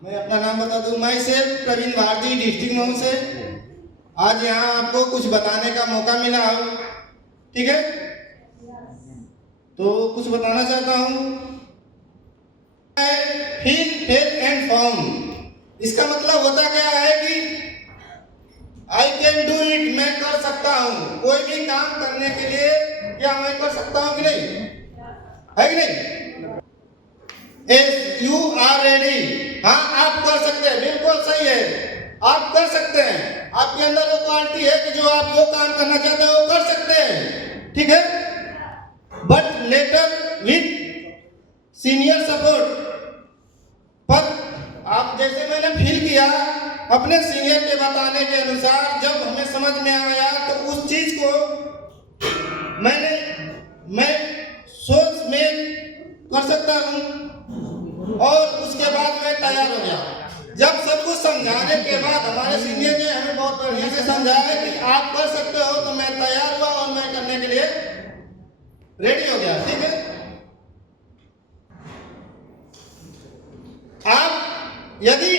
मैं अपना नाम बता दूं, मैं सेल्फ प्रवीण भारती, डिस्ट्रिक्ट मऊ से। आज यहाँ आपको कुछ बताने का मौका मिला हो, ठीक है? तो कुछ बताना चाहता हूँ। फील फेल एंड फाउंड, इसका मतलब होता क्या है कि आई कैन डू इट, मैं कर सकता हूँ। कोई भी काम करने के लिए क्या मैं कर सकता हूँ कि नहीं, है कि नहीं? यू आर रेडी, हाँ आप कर सकते हैं, बिल्कुल सही है, आप कर सकते हैं। आपके अंदर वो क्वालिटी है कि जो आप वो काम करना चाहते हैं वो कर सकते हैं, ठीक है? But later with senior support, पर आप जैसे मैंने फील किया अपने सीनियर के बताने के अनुसार, जब हमें समझ में आया तो उस चीज को मैं सोच में कर सकता हूँ और उसके बाद मैं तैयार हो गया। जब सब कुछ समझाने के बाद हमारे सीनियर ने हमें बहुत बढ़िया से समझाया कि आप कर सकते हो, तो मैं तैयार हुआ और मैं करने के लिए रेडी हो गया, ठीक है? आप यदि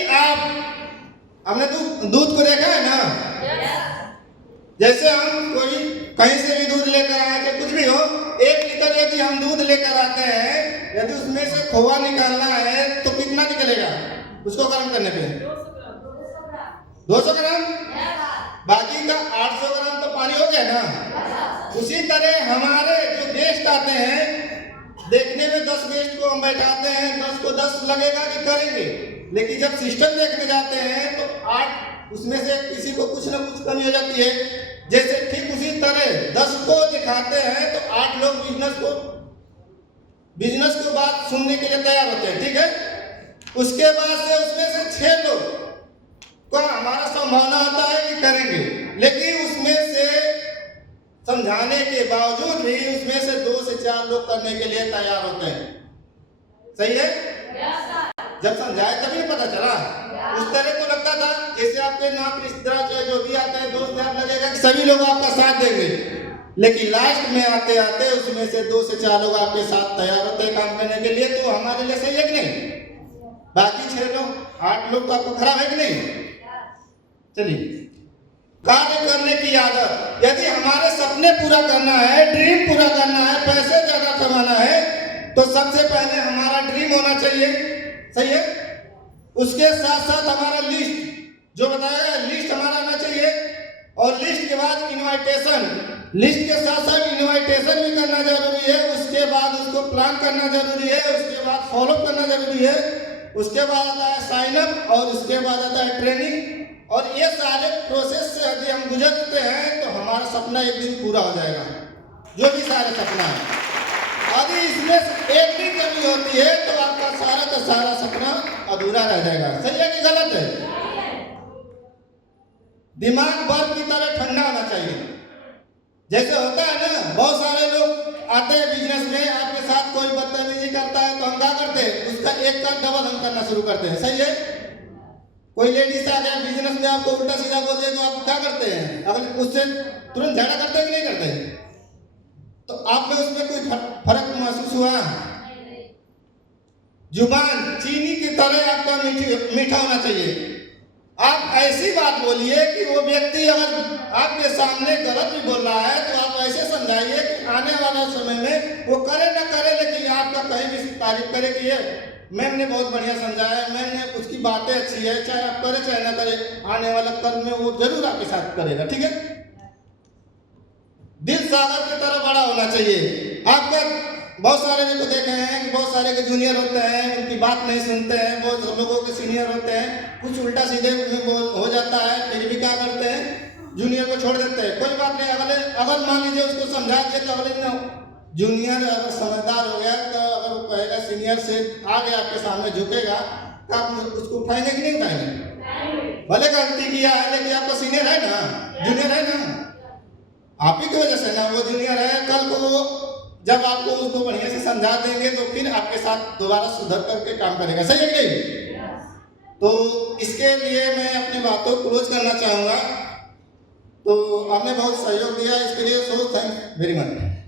हमने दूध को देखा है ना, जैसे हम कोई कहीं से भी दूध लेकर आए थे, कुछ भी हो, 1 लीटर यदि हम दूध लेकर आते हैं, यदि उसमें से खोआ निकालना है तो कितना निकलेगा उसको गर्म करने पे? 200 ग्राम। बाकी का 800 ग्राम तो पानी हो गया ना। उसी तरह हमारे जो गेस्ट आते हैं, देखने में 10 गेस्ट को हम बैठाते हैं, 10 को 10 लगेगा कि करेंगे, लेकिन जब सिस्टम देखने जाते हैं तो 8 उसमें से किसी को कुछ ना कुछ कमी हो जाती है। जैसे ठीक उसी तरह 10 को दिखाते हैं तो 8 लोग बिजनेस को बात सुनने के लिए तैयार होते हैं, ठीक है? उसके बाद से उसमें से 6 लोग को हमारा संभावना होता है कि करेंगे, लेकिन उसमें से समझाने के बावजूद भी उसमें से 2 से 4 लोग करने के लिए तैयार होते हैं, सही है? जब समझाए तभी पता चला। उस तरह तो लगता था जैसे आपके नाम रिश्तेदार जो भी आते हैं, दोस्त यार, लगेगा कि सभी लोग आपका साथ देंगे, लेकिन लास्ट में आते आते उसमें से 2 से 4 लोग आपके साथ तैयार होते हैं काम करने के लिए, तो हमारे लिए सही है कि नहीं? बाकी 6 लोग 8 लोग तो आपको खराब है कि नहीं? चलिए, कार्य करने की आदत, यदि हमारे सपने पूरा करना है, ड्रीम पूरा करना है, पैसे ज्यादा कमाना है, तो सबसे पहले हमारा ड्रीम होना चाहिए, सही है? उसके साथ साथ हमारा लिस्ट जो बताया, लिस्ट हमारा आना चाहिए, और लिस्ट के बाद इनविटेशन, लिस्ट के साथ साथ इनविटेशन भी करना जरूरी है। उसके बाद उसको प्लान करना जरूरी है, उसके बाद फॉलो करना जरूरी है, उसके बाद आता है साइन अप, और उसके बाद आता है ट्रेनिंग। और ये सारे प्रोसेस से यदि हम गुजरते हैं तो हमारा सपना एक दिन पूरा हो जाएगा, जो भी सारे सपना है। यदि इसमें से एक भी कमी होती है तो आपका सारा का सारा सपना अधूरा रह जाएगा, सही है कि गलत है? दिमाग बर्फ की तरह ठंडा होना चाहिए। जैसे होता है ना, बहुत सारे लोग आते हैं बिजनेस में, आपके साथ कोई बदतमीजी करता है तो हम क्या करते हैं, उसका एक का डबल हम करना शुरू करते हैं, सही है? कोई लेडीज आ गया बिजनेस में, आपको उल्टा सीधा बोल दे तो आप क्या करते हैं? अगर उससे तुरंत झगड़ा करते हैं कि नहीं करते? तो आप में उसमें कोई फर्क महसूस हुआ? जुबान चीनी की तरह आपका मीठा होना चाहिए। आप ऐसी बात बोलिए कि वो व्यक्ति अगर आपके सामने गलत भी बोल रहा है तो आप ऐसे समझाइए कि आने वाला समय में वो करे ना करे, लेकिन आपका कहीं भी तारीफ करे कि ये मैम ने बहुत बढ़िया समझाया, मैम ने उसकी बातें अच्छी है, चाहे आप करे चाहे ना करे, आने वाला कल में वो जरूर आपके साथ करेगा, ठीक है? दिल सागर की तरह बड़ा होना चाहिए आपका। बहुत सारे को देखे हैं कि बहुत सारे के जूनियर होते हैं, उनकी बात नहीं सुनते हैं, बहुत लोगों के सीनियर होते हैं, कुछ उल्टा सीधे हो जाता है, फिर भी क्या करते हैं, जूनियर को छोड़ देते हैं। कोई बात नहीं, अगर मान लीजिए उसको समझा दिए तो अगले दिन जूनियर अगर समझदार हो गया तो अगर पहले सीनियर से आगे आपके सामने झुकेगा तो आप उसको उठाएंगे कि नहीं उठाएंगे? भले गलती किया है लेकिन आपका सीनियर है ना, जूनियर है ना, आप ही की वजह से ना वो जूनियर है। कल को वो जब आपको उसको बढ़िया से समझा देंगे तो फिर आपके साथ दोबारा सुधर करके काम करेगा, सही है कि नहीं? तो इसके लिए मैं अपनी बातों को क्लोज करना चाहूँगा। तो आपने बहुत सहयोग दिया, इसके लिए सो थैंक वेरी मच।